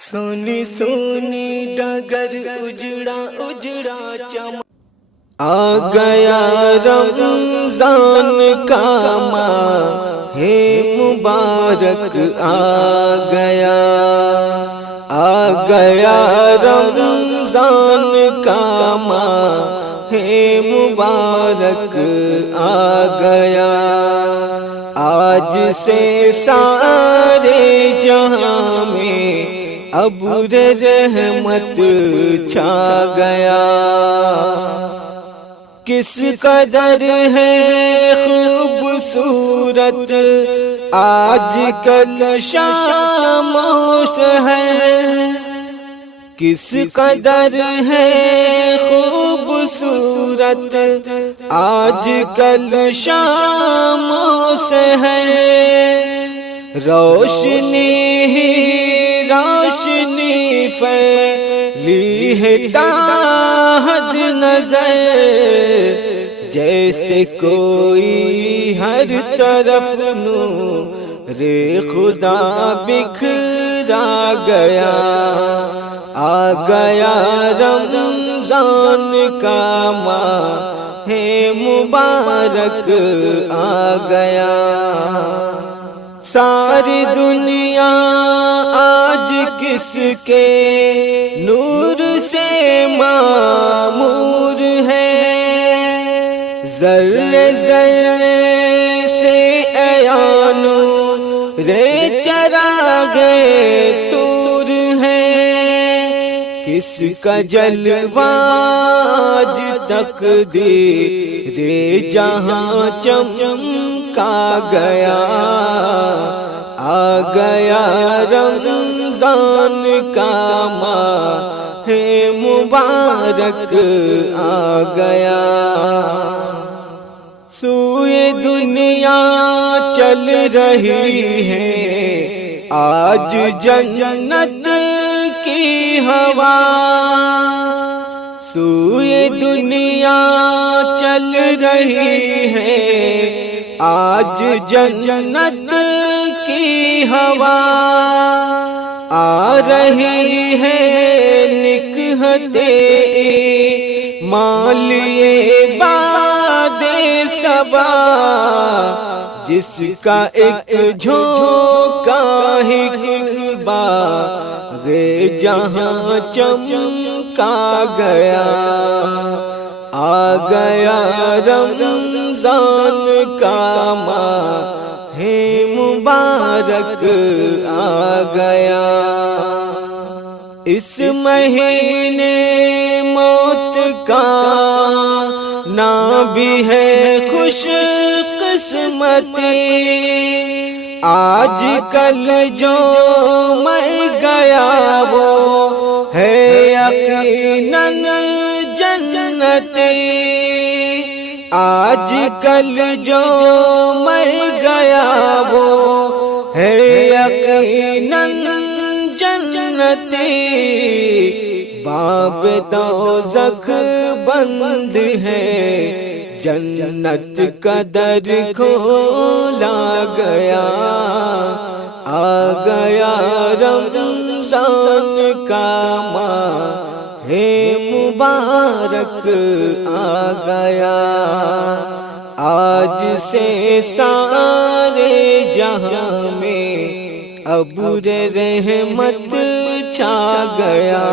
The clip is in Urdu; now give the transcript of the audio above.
سونی سونی ڈگر اجڑا اجڑا چمن آ گیا رمضان کا ماہ مبارک آ گیا رمضان کا ماہ مبارک آ گیا آج سے سارے جہاں میں ابر رحمت چھا گیا کس قدر ہے خوبصورت آج کل شاموش ہے کس قدر ہے خوبصورت آج کل شاموش ہے روشنی روشنی پھیلی ہے تاحد نظر جیسے کوئی ہر طرف نور خدا بکھرا گیا آ گیا رمضان کا ماہ مبارک آ گیا ساری دنیا آج کس کے نور سے معمور ہے ذرے ذرے سے ایانو رے چراغ طور ہے کس کا جلوہ آج تقدیر جہاں چمکا گیا آ گیا رمضان کا ماہ مبارک آ گیا سوئے دنیا چل رہی ہے آج جنت کی ہوا سوئے دنیا چل رہی ہے آج جنت کی ہوا آ رہی ہے نکہتے مالیے باد صبا جس کا ایک جھونکا ہی باغ جہاں چمکا گیا آ گیا رمضان کا ماہ مبارک آ گیا اس مہینے موت کا نام بھی ہے خوش قسمتی آج کل جو مر گیا وہ ہے یقیناً جنتی آج کل جو مر گیا وہ ہے یقیناً جنتی باب دوزخ بند ہے جنت کا در کھولا گیا آ گیا رمضان کا ماہ مبارک آ گیا آج سے سارے جہاں میں ابر رحمت چھا گیا